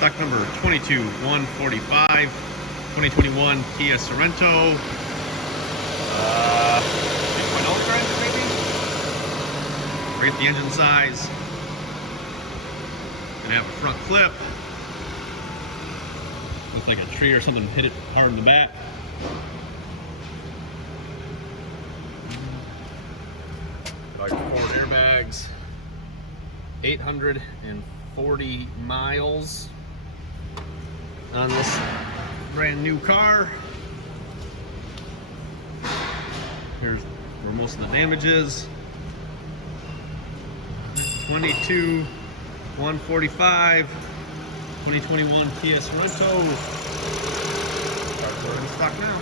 Stock number 22145, 2021 Kia Sorento. 2.0 trend, maybe? Forget the engine size. Gonna have a front clip. Looks like a tree or something hit it hard in the back. Like forward airbags. 840 miles on this brand new car. Here's where most of the damage is. 22145, 2021 Kia Sorento. Car's in stock now.